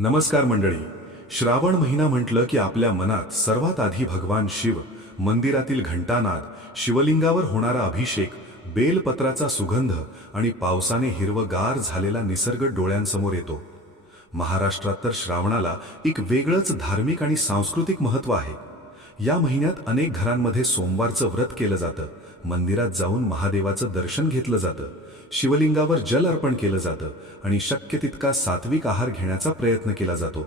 नमस्कार मंडळी. श्रावण महिना म्हटलं की आपल्या मनात सर्वात आधी भगवान शिव, मंदिरातील घंटानाद, शिवलिंगावर होणारा अभिषेक, बेलपत्राचा सुगंध आणि पावसाने हिरवगार झालेला निसर्ग डोळ्यांसमोर येतो. महाराष्ट्रात तर श्रावणाला एक वेगळंच धार्मिक आणि सांस्कृतिक महत्त्व आहे. या महिन्यात अनेक घरांमध्ये सोमवारचं व्रत केलं जातं, मंदिरात जाऊन महादेवाचं दर्शन घेतलं जातं, शिवलिंगावर जल अर्पण केलं जातं आणि शक्य तितका सात्विक आहार घेण्याचा प्रयत्न केला जातो.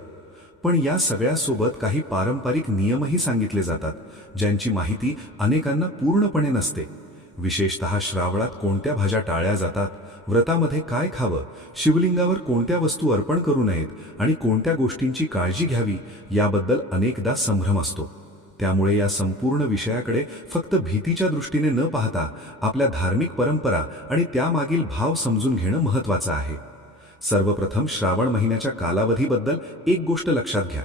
पण या सगळ्यासोबत काही पारंपरिक नियमही सांगितले जातात, ज्यांची माहिती अनेकांना पूर्णपणे नसते. विशेषतः श्रावणात कोणत्या भाज्या टाळल्या जातात, व्रतामध्ये काय खावं, शिवलिंगावर कोणत्या वस्तू अर्पण करू नयेत आणि कोणत्या गोष्टींची काळजी घ्यावी याबद्दल अनेकदा संभ्रम असतो. त्यामुळे या संपूर्ण विषयाकडे फक्त भीतीच्या दृष्टीने न पाहता आपल्या धार्मिक परंपरा आणि त्यामागील भाव समजून घेणं महत्त्वाचं आहे. सर्वप्रथम श्रावण महिन्याच्या कालावधीबद्दल एक गोष्ट लक्षात घ्या.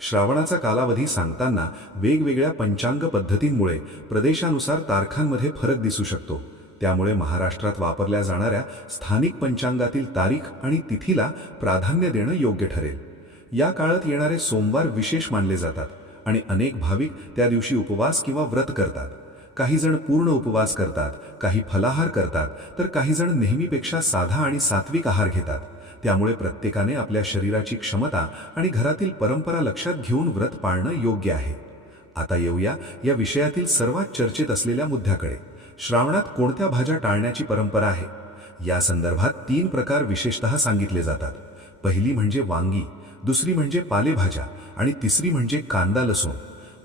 श्रावणाचा कालावधी सांगताना वेगवेगळ्या पंचांग पद्धतींमुळे प्रदेशानुसार तारखांमध्ये फरक दिसू शकतो. त्यामुळे महाराष्ट्रात वापरल्या जाणाऱ्या स्थानिक पंचांगातील तारीख आणि तिथीला प्राधान्य देणं योग्य ठरेल. या काळात येणारे सोमवार विशेष मानले जातात आणि अनेक भाविक त्या दिवशी उपवास किंवा व्रत करतात. काही जण पूर्ण उपवास करतात, काही फलाहार करतात, तर काही जण नेहमीपेक्षा साधा आणि सात्विक आहार घेतात. त्यामुळे प्रत्येकाने आपल्या शरीराची क्षमता आणि घरातील परंपरा लक्षात घेऊन व्रत पाळणं योग्य आहे. आता येऊया या विषयातील सर्वात चर्चेत असलेल्या मुद्द्याकडे. श्रावणात कोणत्या भाज्या टाळण्याची परंपरा आहे? या संदर्भात 3 प्रकार विशेषतः सांगितले जातात. पहिली म्हणजे वांगी, दुसरी म्हणजे पालेभाज्या आणि तिसरी म्हणजे कांदा लसूण.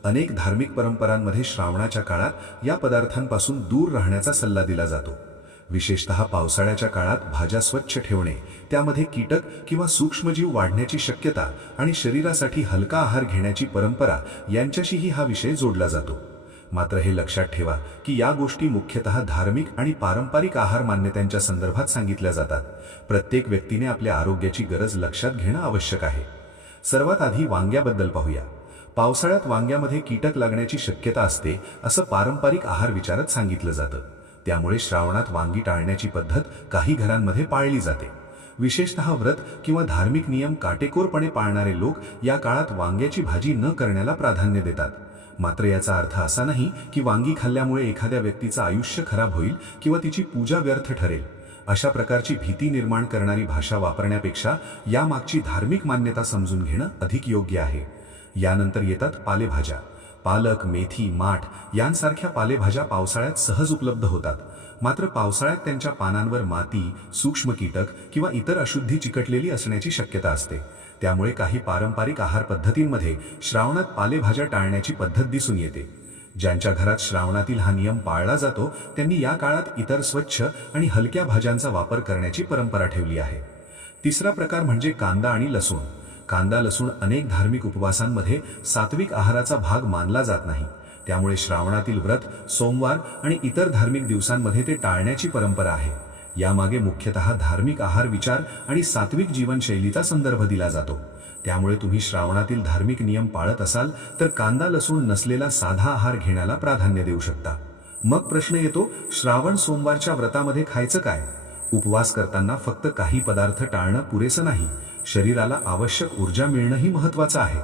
अनेक धार्मिक परंपरांमध्ये श्रावणाच्या काळात या पदार्थांपासून दूर राहण्याचा सल्ला दिला जातो. विशेषतः पावसाळ्याच्या काळात भाज्या स्वच्छ ठेवणे, त्यामध्ये कीटक किंवा सूक्ष्मजीव वाढण्याची शक्यता आणि शरीरासाठी हलका आहार घेण्याची परंपरा यांच्याशीही हा विषय जोडला जातो. मात्र हे लक्षात ठेवा की या गोष्टी मुख्यतः धार्मिक आणि पारंपरिक आहार मान्यतांच्या संदर्भात सांगितल्या जातात. प्रत्येक व्यक्तीने आपल्या आरोग्याची गरज लक्षात घेणं आवश्यक आहे. सर्वात आधी वांग्याबद्दल पाहूया. पावसाळ्यात वांग्यामध्ये कीटक लागण्याची शक्यता असते असं पारंपरिक आहार विचारात सांगितलं जातं. त्यामुळे श्रावणात वांगी टाळण्याची पद्धत काही घरांमध्ये पाळली जाते. विशेषतः व्रत किंवा धार्मिक नियम काटेकोरपणे पाळणारे लोक या काळात वांग्याची भाजी न करण्याला प्राधान्य देतात. मात्र याचा अर्थ असा नाही की वांगी खाल्ल्यामुळे एखाद्या व्यक्तीचं आयुष्य खराब होईल किंवा तिची पूजा व्यर्थ ठरेल. अशा प्रकारची भीती निर्माण करणारी भाषा वापरण्यापेक्षा यामागची धार्मिक मान्यता समजून घेणं अधिक योग्य आहे. यानंतर येतात पालेभाज्या. पालक, मेथी, माठ यांसारख्या पालेभाज्या पावसाळ्यात सहज उपलब्ध होतात. मात्र पावसाळ्यात त्यांच्या पानांवर माती, सूक्ष्म कीटक किंवा इतर अशुद्धी चिकटलेली असण्याची शक्यता असते. त्यामुळे काही पारंपरिक आहार पद्धतींमध्ये श्रावणात पालेभाज्या टाळण्याची पद्धत दिसून येते. ज्यांच्या घरात श्रावणातील हा नियम पाळला जातो त्यांनी या काळात इतर स्वच्छ आणि हलक्या भाज्यांचा वापर करण्याची परंपरा ठेवली आहे. तिसरा प्रकार म्हणजे कांदा आणि लसूण. कांदा लसूण अनेक धार्मिक उपवासांमध्ये सात्विक आहाराचा भाग मानला जात नाही. त्यामुळे श्रावणातील व्रत, सोमवार आणि इतर धार्मिक दिवसांमध्ये ते टाळण्याची परंपरा आहे. यामागे मुख्यतः धार्मिक आहार विचार आणि सात्विक जीवनशैलीचा संदर्भ दिला जातो. त्यामुळे तुम्ही श्रावणातील धार्मिक नियम पाळत असाल तर कांदा लसूण नसलेला साधा आहार घेण्याला प्राधान्य देऊ शकता. मग प्रश्न येतो, श्रावण सोमवारच्या व्रतामध्ये खायचं काय? उपवास करताना फक्त काही पदार्थ टाळणं पुरेसं नाही, शरीराला आवश्यक ऊर्जा मिळणंही महत्त्वाचं आहे.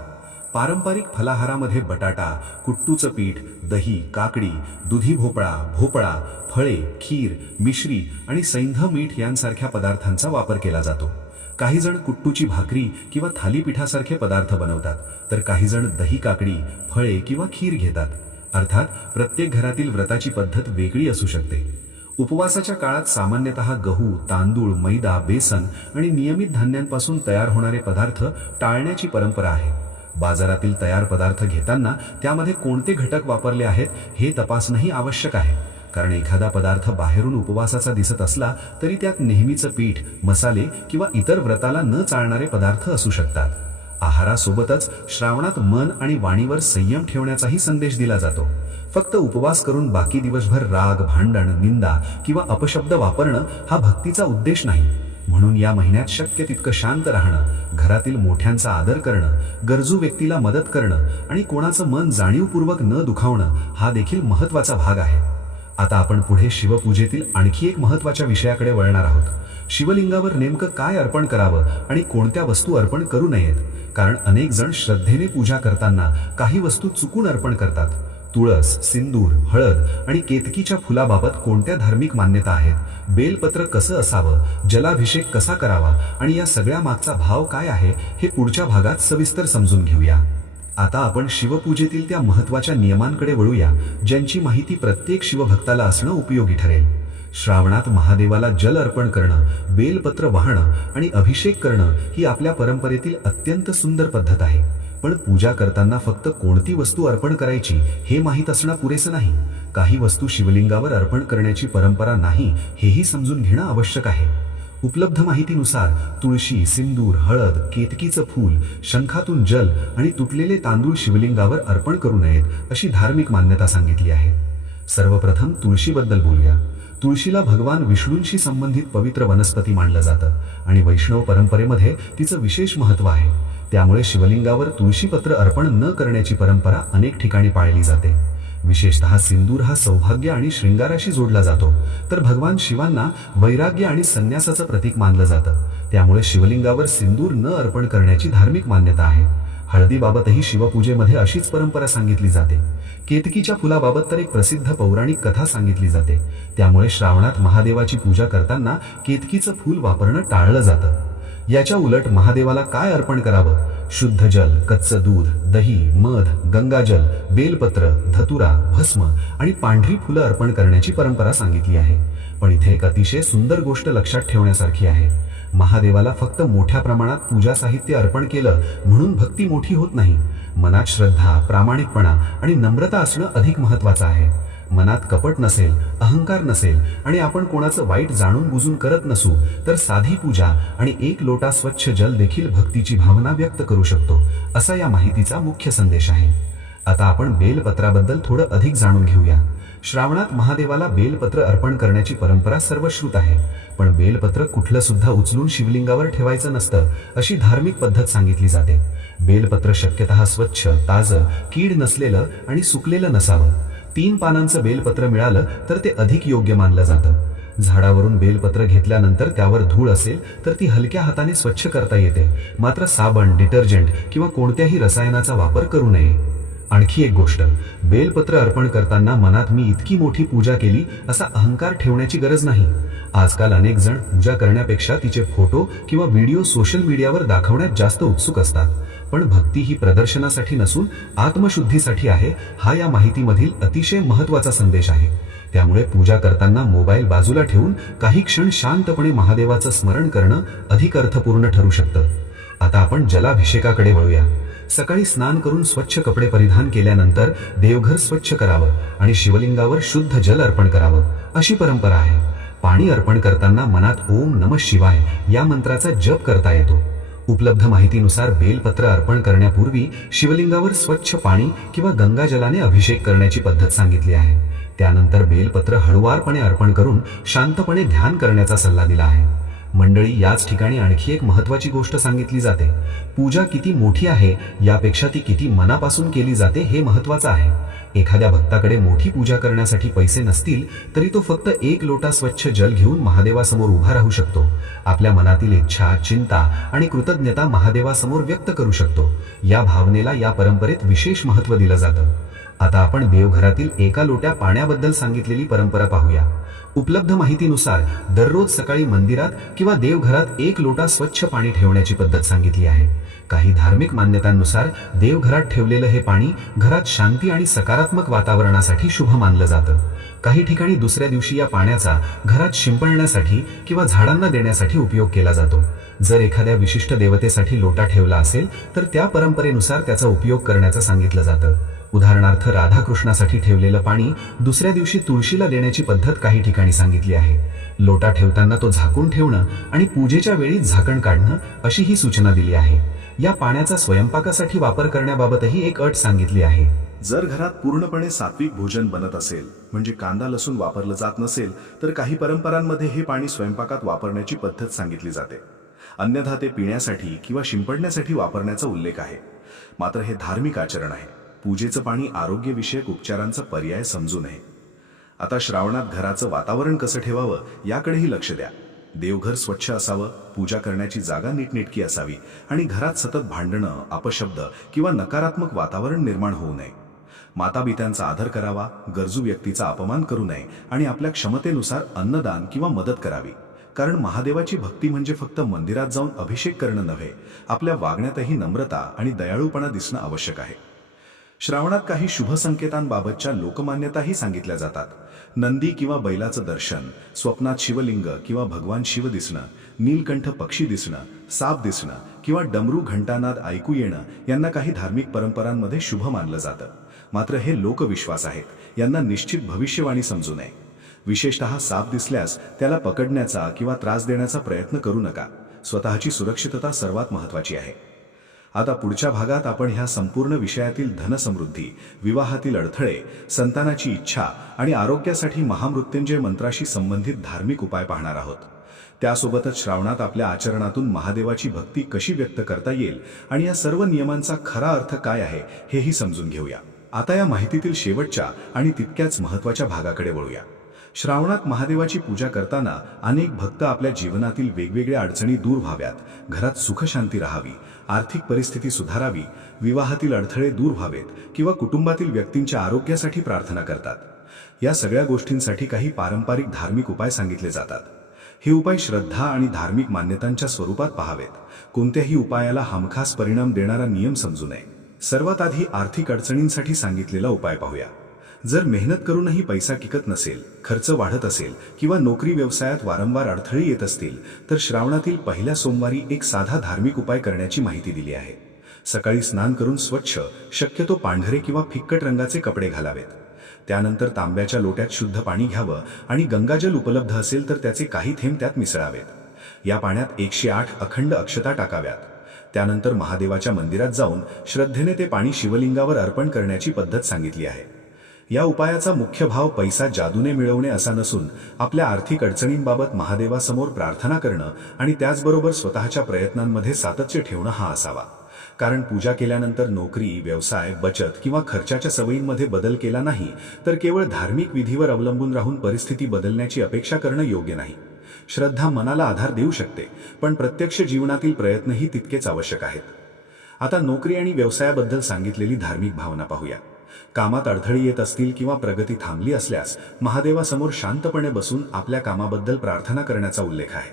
पारंपरिक फलाहारामध्ये बटाटा, कुट्टूचं पीठ, दही, काकडी, दुधी भोपळा, फळे, खीर, मिश्री आणि सैंध मीठ यांसारख्या पदार्थांचा वापर केला जातो. काही जण कुट्टूची भाकरी किंवा थालीपीठासारखे पदार्थ बनवतात, तर काही जण दही, काकडी, फळे किंवा खीर घेतात. अर्थात प्रत्येक घरातील व्रताची पद्धत वेगळी असू शकते. उपवासाच्या काळात सामान्यतः गहू, तांदूळ, मैदा, बेसन आणि नियमित धान्यांपासून तयार होणारे पदार्थ टाळण्याची परंपरा आहे. बाजारातील तयार पदार्थ घेताना त्यामध्ये कोणते घटक वापरले आहेत हे तपासणंही आवश्यक आहे. कारण एखादा पदार्थ बाहेरून उपवासाचा दिसत असला तरी त्यात नेहमीचं पीठ, मसाले किंवा इतर व्रताला न चालणारे पदार्थ असू शकतात. आहारासोबतच श्रावणात मन आणि वाणीवर संयम ठेवण्याचाही संदेश दिला जातो. फक्त उपवास करून बाकी दिवसभर राग, भांडण, निंदा किंवा अपशब्द वापरणं हा भक्तीचा उद्देश नाही. म्हणून या महिन्यात शक्य तितकं शांत राहणं, घरातील मोठ्यांचा आदर करणं, गरजू व्यक्तीला मदत करणं आणि कोणाचं मन जाणीवपूर्वक न दुखावणं हा देखील महत्त्वाचा भाग आहे. आता आपण पुढे शिवपूजेतील आणखी एक महत्त्वाच्या विषयाकडे वळणार आहोत. शिवलिंगावर नेमकं काय अर्पण करावं आणि कोणत्या वस्तू अर्पण करू नयेत, कारण अनेक जण श्रद्धेने पूजा करताना काही वस्तू चुकून अर्पण करतात. तुळस, सिंदूर, हळद आणि केतकीच्या फुलाबाबत कोणत्या धार्मिक मान्यता आहेत, बेलपत्र कसं असावं, जलाभिषेक कसा करावा आणि या सगळ्या मागचा भाव काय आहे हे पुढच्या भागात सविस्तर समजून घेऊया. आता आपण शिवपूजेतील त्या महत्त्वाच्या नियमांकडे वळूया, ज्यांची माहिती प्रत्येक शिवभक्ताला असणं उपयोगी ठरेल. श्रावणात महादेवाला जल अर्पण करणं, बेलपत्र वाहणं आणि अभिषेक करणं ही आपल्या परंपरेतील अत्यंत सुंदर पद्धत आहे. पण पूजा करताना फक्त कोणती वस्तू अर्पण करायची हे माहीत असणं पुरेसं नाही. काही वस्तू शिवलिंगावर अर्पण करण्याची परंपरा नाही हेही समजून घेणं आवश्यक आहे. उपलब्ध माहितीनुसार तुळशी, सिंदूर, हळद, केतकीचं फूल, शंखातून जल आणि तुटलेले तांदूळ शिवलिंगावर अर्पण करू नयेत अशी धार्मिक मान्यता सांगितली आहे. सर्वप्रथम तुळशीबद्दल बोलूया. तुळशीला भगवान विष्णूंशी संबंधित पवित्र वनस्पती मानलं जातं आणि वैष्णव परंपरेमध्ये तिचं विशेष महत्त्व आहे. त्यामुळे शिवलिंगावर तुळशीपत्र अर्पण न करण्याची परंपरा अनेक ठिकाणी पाळली जाते. विशेषतः सिंदूर हा सौभाग्य आणि शृंगाराशी जोडला जातो, तर भगवान शिवांना वैराग्य आणि संन्यासाचं प्रतीक मानलं जातं. त्यामुळे शिवलिंगावर सिंदूर न अर्पण करण्याची धार्मिक मान्यता आहे. हळदीबाबतही शिवपूजेमध्ये अशीच परंपरा सांगितली जाते. केतकीच्या फुलाबाबत तर एक प्रसिद्ध पौराणिक कथा सांगितली जाते. त्यामुळे श्रावणात महादेवाची पूजा करताना केतकीचं फूल वापरणं टाळलं जातं. याच्या उलट महादेवाला काय अर्पण करावं? शुद्ध जल, कच्चं दूध, दही, मध, गंगाजल, बेलपत्र, धतुरा, भस्म आणि पांढरी फुलं अर्पण करण्याची परंपरा सांगितली आहे. पण इथे एक अतिशय सुंदर गोष्ट लक्षात ठेवण्यासारखी आहे. महादेवाला फक्त मोठ्या प्रमाणात पूजा साहित्य अर्पण केलं म्हणून भक्ती मोठी होत नाही. मनात श्रद्धा, प्रामाणिकपणा आणि नम्रता असणं अधिक महत्त्वाचं आहे. मनात कपट नसेल, अहंकार नसेल आणि आपण कोणाचं वाईट जाणून बुजून करत नसू तर साधी पूजा आणि एक लोटा स्वच्छ जल देखील भक्तीची भावना व्यक्त करू शकतो, असा या माहितीचा मुख्य संदेश आहे. आता आपण बेलपत्राबद्दल थोडं अधिक जाणून घेऊया. श्रावणात महादेवाला बेलपत्र अर्पण करण्याची परंपरा सर्वश्रुत आहे. पण बेलपत्र कुठलं सुद्धा उचलून शिवलिंगावर ठेवायचं नसतं अशी धार्मिक पद्धत सांगितली जाते. बेलपत्र शक्यतः स्वच्छ, ताजं, कीड नसलेलं आणि सुकलेलं नसावं. 3 पानांचं बेलपत्र मिळालं तर ते अधिक योग्य मानलं जातं. झाडावरून बेलपत्र घेतल्यानंतर त्यावर धूळ असेल तर ती हलक्या हाताने स्वच्छ करता येते. मात्र साबण, डिटर्जंट किंवा कोणत्याही रसायनाचा वापर करू नये. आणखी एक गोष्ट, बेलपत्र अर्पण करताना मनात मी इतकी मोठी पूजा केली असा अहंकार ठेवण्याची गरज नाही. आजकाल अनेक जण पूजा करण्यापेक्षा तिचे फोटो किंवा व्हिडिओ सोशल मीडियावर दाखवण्यात जास्त उत्सुक असतात. पण भक्ती ही प्रदर्शनासाठी नसून आत्मशुद्धीसाठी आहे, हा या माहितीमधील अतिशय महत्त्वाचा संदेश आहे. त्यामुळे पूजा करताना मोबाईल बाजूला ठेवून काही क्षण शांतपणे महादेवाचं स्मरण करणं अधिक अर्थपूर्ण ठरू शकतं. आता आपण जलाभिषेकाकडे वळूया. सकाळी स्नान करून स्वच्छ कपडे परिधान केल्यानंतर देवघर स्वच्छ करावं आणि शिवलिंगावर शुद्ध जल अर्पण करावं अशी परंपरा आहे. पाणी अर्पण करताना मनात ओम नमः शिवाय या मंत्राचा जप करता येतो. उपलब्ध माहितीनुसार बेलपत्र अर्पण करण्यापूर्वी शिवलिंगावर स्वच्छ पाणी किंवा गंगाजलाने अभिषेक करण्याची पद्धत सांगितली आहे. त्यानंतर बेलपत्र हळुवारपणे अर्पण करून शांतपणे ध्यान करण्याचा सल्ला दिला आहे. मंडळी, याच ठिकाणी आणखी एक महत्त्वाची गोष्ट सांगितली जाते. पूजा किती मोठी आहे यापेक्षा ती किती मनापासून केली जाते हे महत्त्वाचं आहे. एखाद्या भक्ताकडे मोठी पूजा करण्यासाठी पैसे नसतील तरी तो फक्त 1 लोटा स्वच्छ जल घेऊन महादेवासमोर उभा राहू शकतो. आपल्या मनातील इच्छा, चिंता आणि कृतज्ञता महादेवासमोर व्यक्त करू शकतो. या भावनेला या परंपरेत विशेष महत्त्व दिलं जातं. आता आपण देवघरातील 1 लोट्या पाण्याबद्दल सांगितलेली परंपरा पाहूया. उपलब्ध माहितीनुसार दररोज सकाळी मंदिरात किंवा देवघरात 1 लोटा स्वच्छ पाणी ठेवण्याची पद्धत सांगितली आहे. काही धार्मिक मान्यतांनुसार देवघरात ठेवलेलं हे पाणी घरात शांती आणि सकारात्मक वातावरणासाठी शुभ मानलं जातं. काही ठिकाणी दुसऱ्या दिवशी या पाण्याचा घरात शिंपडण्यासाठी किंवा झाडांना देण्यासाठी उपयोग केला जातो. जर एखाद्या विशिष्ट देवतेसाठी लोटा ठेवला असेल तर त्या परंपरेनुसार त्याचा उपयोग करण्याचं सांगितलं जातं. उदाहरणार्थ, राधाकृष्णासाठी ठेवलेलं पाणी दुसऱ्या दिवशी तुळशीला देण्याची पद्धत काही ठिकाणी सांगितली आहे. लोटा ठेवताना तो झाकून ठेवणं आणि पूजेच्या वेळी झाकण काढणं अशी ही सूचना दिली आहे. या पाण्याचा स्वयंपाकासाठी वापर करण्याबाबतही एक अट सांगितली आहे. जर घरात पूर्णपणे सात्विक भोजन बनत असेल, म्हणजे कांदा लसूण वापरलं जात नसेल, तर काही परंपरांमध्ये हे पाणी स्वयंपाकात वापरण्याची पद्धत सांगितली जाते. अन्यथा ते पिण्यासाठी किंवा शिंपडण्यासाठी वापरण्याचा उल्लेख आहे. मात्र हे धार्मिक आचरण आहे. पूजेचं पाणी आरोग्यविषयक उपचारांचा पर्याय समजू नये. आता श्रावणात घराचं वातावरण कसं ठेवावं याकडेही लक्ष द्या. देवघर स्वच्छ असावं, पूजा करण्याची जागा नीटनेटकी असावी आणि घरात सतत भांडणं, अपशब्द किंवा नकारात्मक वातावरण निर्माण होऊ नये. मातापित्यांचा आदर करावा, गरजू व्यक्तीचा अपमान करू नये आणि आपल्या क्षमतेनुसार अन्नदान किंवा मदत करावी. कारण महादेवाची भक्ती म्हणजे फक्त मंदिरात जाऊन अभिषेक करणं नव्हे, आपल्या वागण्यातही नम्रता आणि दयाळूपणा दिसणं आवश्यक आहे. श्रावणात काही शुभ संकेतांबाबतच्या लोकमान्यताही सांगितल्या जातात. नंदी किंवा बैलाचं दर्शन, स्वप्नात शिवलिंग किंवा भगवान शिव दिसणं, नीलकंठ पक्षी दिसणं, साप दिसणं किंवा डमरू घंटानाद ऐकू येणं यांना काही धार्मिक परंपरांमध्ये शुभ मानलं जातं. मात्र हे लोकविश्वास आहेत, यांना निश्चित भविष्यवाणी समजू नये. विशेषतः साप दिसल्यास त्याला पकडण्याचा किंवा त्रास देण्याचा प्रयत्न करू नका. स्वतःची सुरक्षितता सर्वात महत्त्वाची आहे. आता पुढच्या भागात आपण ह्या संपूर्ण विषयातील धनसमृद्धी, विवाहातील अडथळे, संतानाची इच्छा आणि आरोग्यासाठी महामृत्युंजय मंत्राशी संबंधित धार्मिक उपाय पाहणार आहोत. त्यासोबतच श्रावणात आपल्या आचरणातून महादेवाची भक्ती कशी व्यक्त करता येईल आणि या सर्व नियमांचा खरा अर्थ काय आहे हेही समजून घेऊया. आता या माहितीतील शेवटच्या आणि तितक्याच महत्त्वाच्या भागाकडे वळूया. श्रावणात महादेवाची पूजा करताना अनेक भक्त आपल्या जीवनातील वेगवेगळ्या अडचणी दूर व्हाव्यात, घरात सुखशांती राहावी, आर्थिक परिस्थिती सुधारावी, विवाहातील अडथळे दूर व्हावेत किंवा कुटुंबातील व्यक्तींच्या आरोग्यासाठी प्रार्थना करतात. या सगळ्या गोष्टींसाठी काही पारंपरिक धार्मिक उपाय सांगितले जातात. हे उपाय श्रद्धा आणि धार्मिक मान्यतांच्या स्वरूपात पाहावेत. कोणत्याही उपायाला हमखास परिणाम देणारा नियम समजू नये. सर्वात आधी आर्थिक अडचणींसाठी सांगितलेला उपाय पाहूया. जर मेहनत करूनही पैसा टिकत नसेल, खर्च वाढत असेल किंवा नोकरी व्यवसायात वारंवार अडथळे येत असतील तर श्रावणातील पहिल्या सोमवारी एक साधा धार्मिक उपाय करण्याची माहिती दिली आहे. सकाळी स्नान करून स्वच्छ, शक्यतो पांढरे किंवा फिक्कट रंगाचे कपडे घालावेत. त्यानंतर तांब्याच्या लोट्यात शुद्ध पाणी घ्यावं आणि गंगाजल उपलब्ध असेल तर त्याचे काही थेंब त्यात मिसळावेत. या पाण्यात 108 अखंड अक्षता टाकाव्यात. त्यानंतर महादेवाच्या मंदिरात जाऊन श्रद्धेने ते पाणी शिवलिंगावर अर्पण करण्याची पद्धत सांगितली आहे. या उपायाचा मुख्य भाव पैसा जादूने मिळवणे असा नसून आपल्या आर्थिक अडचणींबाबत महादेवासमोर प्रार्थना करणं आणि त्याचबरोबर स्वतःच्या प्रयत्नांमध्ये सातत्य ठेवणं हा असावा. कारण पूजा केल्यानंतर नोकरी, व्यवसाय, बचत किंवा खर्चाच्या सवयींमध्ये बदल केला नाही तर केवळ धार्मिक विधीवर अवलंबून राहून परिस्थिती बदलण्याची अपेक्षा करणं योग्य नाही. श्रद्धा मनाला आधार देऊ शकते, पण प्रत्यक्ष जीवनातील प्रयत्नही तितकेच आवश्यक आहेत. आता नोकरी आणि व्यवसायाबद्दल सांगितलेली धार्मिक भावना पाहूया. कामात अडथळे येत असतील किंवा प्रगती थांबली असल्यास महादेवासमोर शांतपणे बसून आपल्या कामाबद्दल प्रार्थना करण्याचा उल्लेख आहे.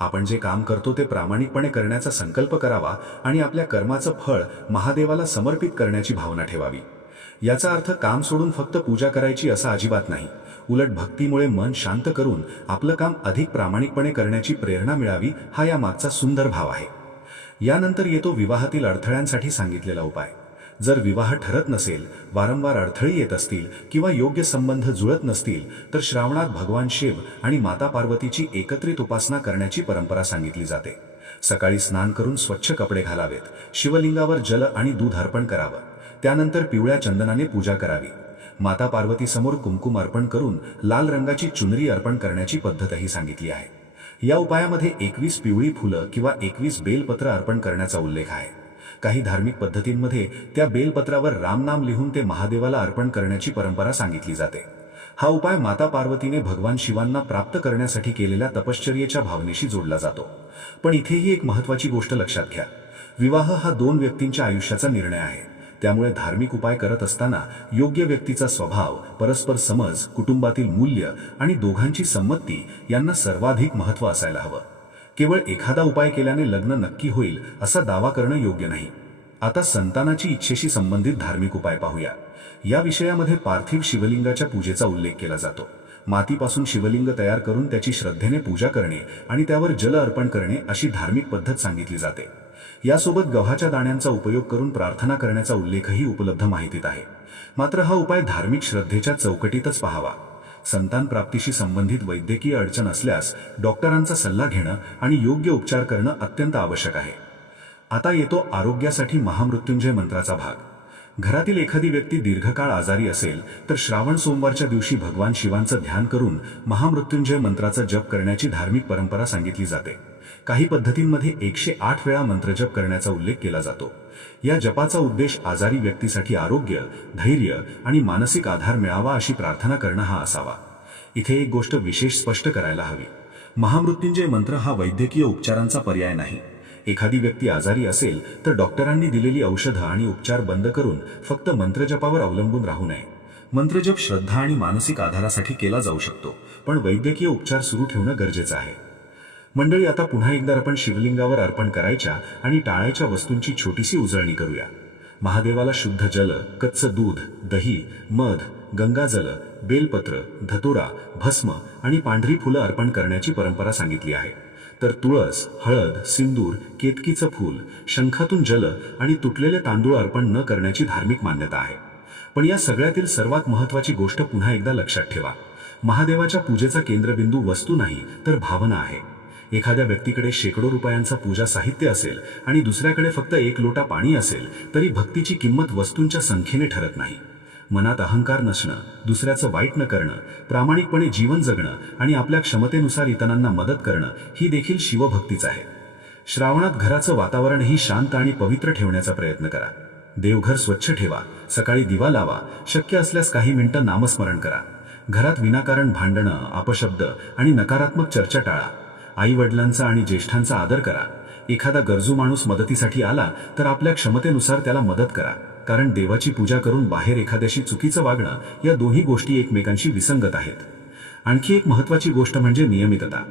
आपण जे काम करतो ते प्रामाणिकपणे करण्याचा संकल्प करावा आणि आपल्या कर्माचं फळ महादेवाला समर्पित करण्याची भावना ठेवावी. याचा अर्थ काम सोडून फक्त पूजा करायची असा अजिबात नाही. उलट भक्तीमुळे मन शांत करून आपलं काम अधिक प्रामाणिकपणे करण्याची प्रेरणा मिळावी हा या मागचा सुंदर भाव आहे. यानंतर येतो विवाहातील अडथळ्यांसाठी सांगितलेला उपाय. जर विवाह ठरत नसेल, वारंवार अडथळे येत असतील किंवा योग्य संबंध जुळत नसतील तर श्रावणात भगवान शिव आणि माता पार्वतीची एकत्रित उपासना करण्याची परंपरा सांगितली जाते. सकाळी स्नान करून स्वच्छ कपडे घालावेत, शिवलिंगावर जल आणि दूध अर्पण करावं. त्यानंतर पिवळ्या चंदनाने पूजा करावी. माता पार्वतीसमोर कुंकुम अर्पण करून लाल रंगाची चुनरी अर्पण करण्याची पद्धतही सांगितली आहे. या उपायामध्ये 21 पिवळी फुलं किंवा 21 बेलपत्र अर्पण करण्याचा उल्लेख आहे. काही धार्मिक पद्धतींमध्ये त्या बेलपत्रावर रामनाम लिहून ते महादेवाला अर्पण करण्याची परंपरा सांगितली जाते. हा उपाय माता पार्वतीने भगवान शिवांना प्राप्त करण्यासाठी केलेल्या तपश्चर्येच्या भावनेशी जोडला जातो. पण इथेही एक महत्त्वाची गोष्ट लक्षात घ्या. विवाह हा 2 व्यक्तींच्या आयुष्याचा निर्णय आहे. त्यामुळे धार्मिक उपाय करत असताना योग्य व्यक्तीचा स्वभाव, परस्पर समज, कुटुंबातील मूल्य आणि दोघांची संमती यांना सर्वाधिक महत्त्व असायला हवं. केवळ एखादा उपाय केल्याने लग्न नक्की होईल असा दावा करणं योग्य नाही. आता संतानाची इच्छेशी संबंधित धार्मिक उपाय पाहूया. या विषयामध्ये पार्थिव शिवलिंगाच्या पूजेचा उल्लेख केला जातो. मातीपासून शिवलिंग तयार करून त्याची श्रद्धेने पूजा करणे आणि त्यावर जल अर्पण करणे अशी धार्मिक पद्धत सांगितली जाते. यासोबत गव्हाच्या दाण्यांचा उपयोग करून प्रार्थना करण्याचा उल्लेखही उपलब्ध माहितीत आहे. मात्र हा उपाय धार्मिक श्रद्धेच्या चौकटीतच पाहावा. संतान प्राप्तीशी संबंधित वैद्यकीय अडचण असल्यास डॉक्टरांचा सल्ला घेणं आणि योग्य उपचार करणं अत्यंत आवश्यक आहे. आता येतो आरोग्यासाठी महामृत्युंजय मंत्राचा भाग. घरातील एखादी व्यक्ती दीर्घकाळ आजारी असेल तर श्रावण सोमवारच्या दिवशी भगवान शिवांचं ध्यान करून महामृत्युंजय मंत्राचा जप करण्याची धार्मिक परंपरा सांगितली जाते. काही पद्धतींमध्ये 108 वेळा मंत्रजप करण्याचा उल्लेख केला जातो. या जपाचा उद्देश आजारी व्यक्तीसाठी आरोग्य, धैर्य आणि मानसिक आधार मिळावा अशी प्रार्थना करणं हा असावा. इथे एक गोष्ट विशेष स्पष्ट करायला हवी. महामृत्युंजय मंत्र हा वैद्यकीय उपचारांचा पर्याय नाही. एखादी व्यक्ती आजारी असेल तर डॉक्टरांनी दिलेली औषधं आणि उपचार बंद करून फक्त मंत्रजपावर अवलंबून राहू नये. मंत्रजप श्रद्धा आणि मानसिक आधारासाठी केला जाऊ शकतो, पण वैद्यकीय उपचार सुरू ठेवणं गरजेचं आहे. मंडळी, आता पुन्हा एकदा आपण शिवलिंगावर अर्पण करायच्या आणि टाळायच्या वस्तूंची छोटीशी उजळणी करूया. महादेवाला शुद्ध जल, कच्चं दूध, दही, मध, गंगाजल, बेलपत्र, धतुरा, भस्म आणि पांढरी फुलं अर्पण करण्याची परंपरा सांगितली आहे. तर तुळस, हळद, सिंदूर, केतकीचं फूल, शंखातून जल आणि तुटलेले तांदूळ अर्पण न करण्याची धार्मिक मान्यता आहे. पण या सगळ्यातील सर्वात महत्त्वाची गोष्ट पुन्हा एकदा लक्षात ठेवा. महादेवाच्या पूजेचा केंद्रबिंदू वस्तू नाही तर भावना आहे. एखाद्या व्यक्तीकडे शेकडो रुपयांचा पूजा साहित्य असेल आणि दुसऱ्याकडे फक्त 1 लोटा पाणी असेल तरी भक्तीची किंमत वस्तूंच्या संख्येने ठरत नाही. मनात अहंकार नसणं, दुसऱ्याचं वाईट न करणं, प्रामाणिकपणे जीवन जगणं आणि आपल्या क्षमतेनुसार इतरांना मदत करणं ही देखील शिवभक्तीच आहे. श्रावणात घराचं वातावरणही शांत आणि पवित्र ठेवण्याचा प्रयत्न करा. देवघर स्वच्छ ठेवा, सकाळी दिवा लावा, शक्य असल्यास काही मिनिटं नामस्मरण करा. घरात विनाकारण भांडणं, अपशब्द आणि नकारात्मक चर्चा टाळा. आई वडिलांचा आणि ज्येष्ठांचा आदर करा. एखादा गरजू माणूस मदतीसाठी आला तर आपल्या क्षमतेनुसार त्याला मदत करा, कारण देवाची पूजा करून बाहेर एखाद्याशी चुकीचं वागणं या दोन्ही गोष्टी एकमेकांशी विसंगत आहेत. आणखी एक महत्त्वाची गोष्ट म्हणजे नियमितता.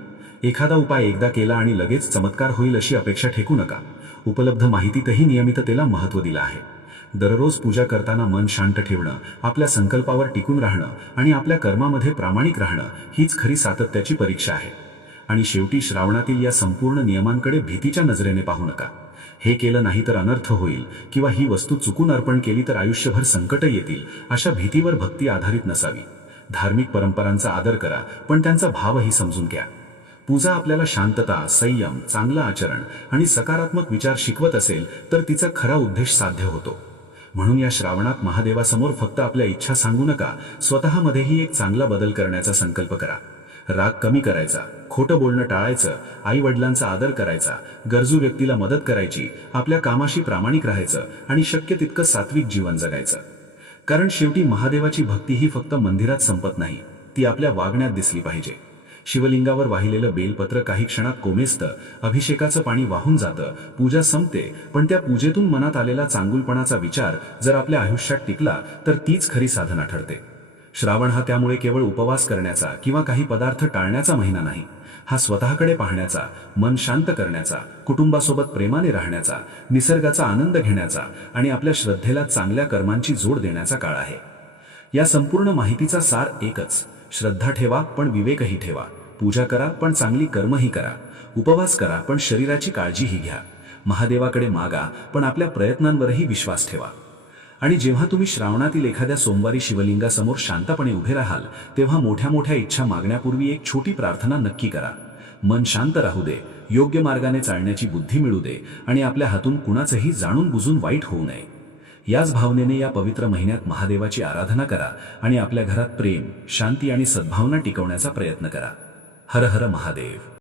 एखादा उपाय एकदा केला आणि लगेच चमत्कार होईल अशी अपेक्षा ठेवू नका. उपलब्ध माहितीतही नियमिततेला महत्त्व दिलं आहे. दररोज पूजा करताना मन शांत ठेवणं, आपल्या संकल्पावर टिकून राहणं आणि आपल्या कर्मामध्ये प्रामाणिक राहणं हीच खरी सातत्याची परीक्षा आहे. आणि शेवटी श्रावणातील या संपूर्ण नियमांकडे भीतीच्या नजरेने पाहू नका. हे केलं नाही तर अनर्थ होईल किंवा ही वस्तू चुकून अर्पण केली तर आयुष्यभर संकट येतील अशा भीतीवर भक्ती आधारित नसावी. धार्मिक परंपरांचा आदर करा, पण त्यांचा भावही समजून घ्या. पूजा आपल्याला शांतता, संयम, चांगलं आचरण आणि सकारात्मक विचार शिकवत असेल तर तिचा खरा उद्देश साध्य होतो. म्हणून या श्रावणात महादेवासमोर फक्त आपल्या इच्छा सांगू नका, स्वतःमध्येही एक चांगला बदल करण्याचा संकल्प करा. राग कमी करायचा, खोटं बोलणं टाळायचं, आई वडिलांचा आदर करायचा, गरजू व्यक्तीला मदत करायची, आपल्या कामाशी प्रामाणिक राहायचं आणि शक्य तितकं सात्विक जीवन जगायचं. कारण शेवटी महादेवाची भक्ती ही फक्त मंदिरात संपत नाही, ती आपल्या वागण्यात दिसली पाहिजे. शिवलिंगावर वाहिलेलं बेलपत्र काही क्षणात कोमेजतं, अभिषेकाचं पाणी वाहून जातं, पूजा संपते, पण त्या पूजेतून मनात आलेला चांगुलपणाचा विचार जर आपल्या आयुष्यात टिकला तर तीच खरी साधना ठरते. श्रावण हा त्यामुळे केवळ उपवास करण्याचा किंवा काही पदार्थ टाळण्याचा महिना नाही. हा स्वतःकडे पाहण्याचा, मन शांत करण्याचा, कुटुंबासोबत प्रेमाने राहण्याचा, निसर्गाचा आनंद घेण्याचा आणि आपल्या श्रद्धेला चांगल्या कर्मांची जोड देण्याचा काळ आहे. या संपूर्ण माहितीचा सार एकच: श्रद्धा ठेवा पण विवेकही ठेवा. पूजा करा पण चांगली कर्मही करा. उपवास करा पण शरीराची काळजीही घ्या. महादेवाकडे मागा पण आपल्या प्रयत्नांवरही विश्वास ठेवा. आणि जेव्हा तुम्ही श्रावणातील एखाद्या सोमवारी शिवलिंगासमोर शांतपणे उभे राहाल तेव्हा मोठ्या मोठ्या इच्छा मागण्यापूर्वी एक छोटी प्रार्थना नक्की करा. मन शांत राहू दे, योग्य मार्गाने चालण्याची बुद्धी मिळू दे आणि आपल्या हातून कुणाचंही जाणून बुजून वाईट होऊ नये. याच भावनेने या पवित्र महिन्यात महादेवाची आराधना करा आणि आपल्या घरात प्रेम, शांती आणि सद्भावना टिकवण्याचा प्रयत्न करा. हर हर महादेव.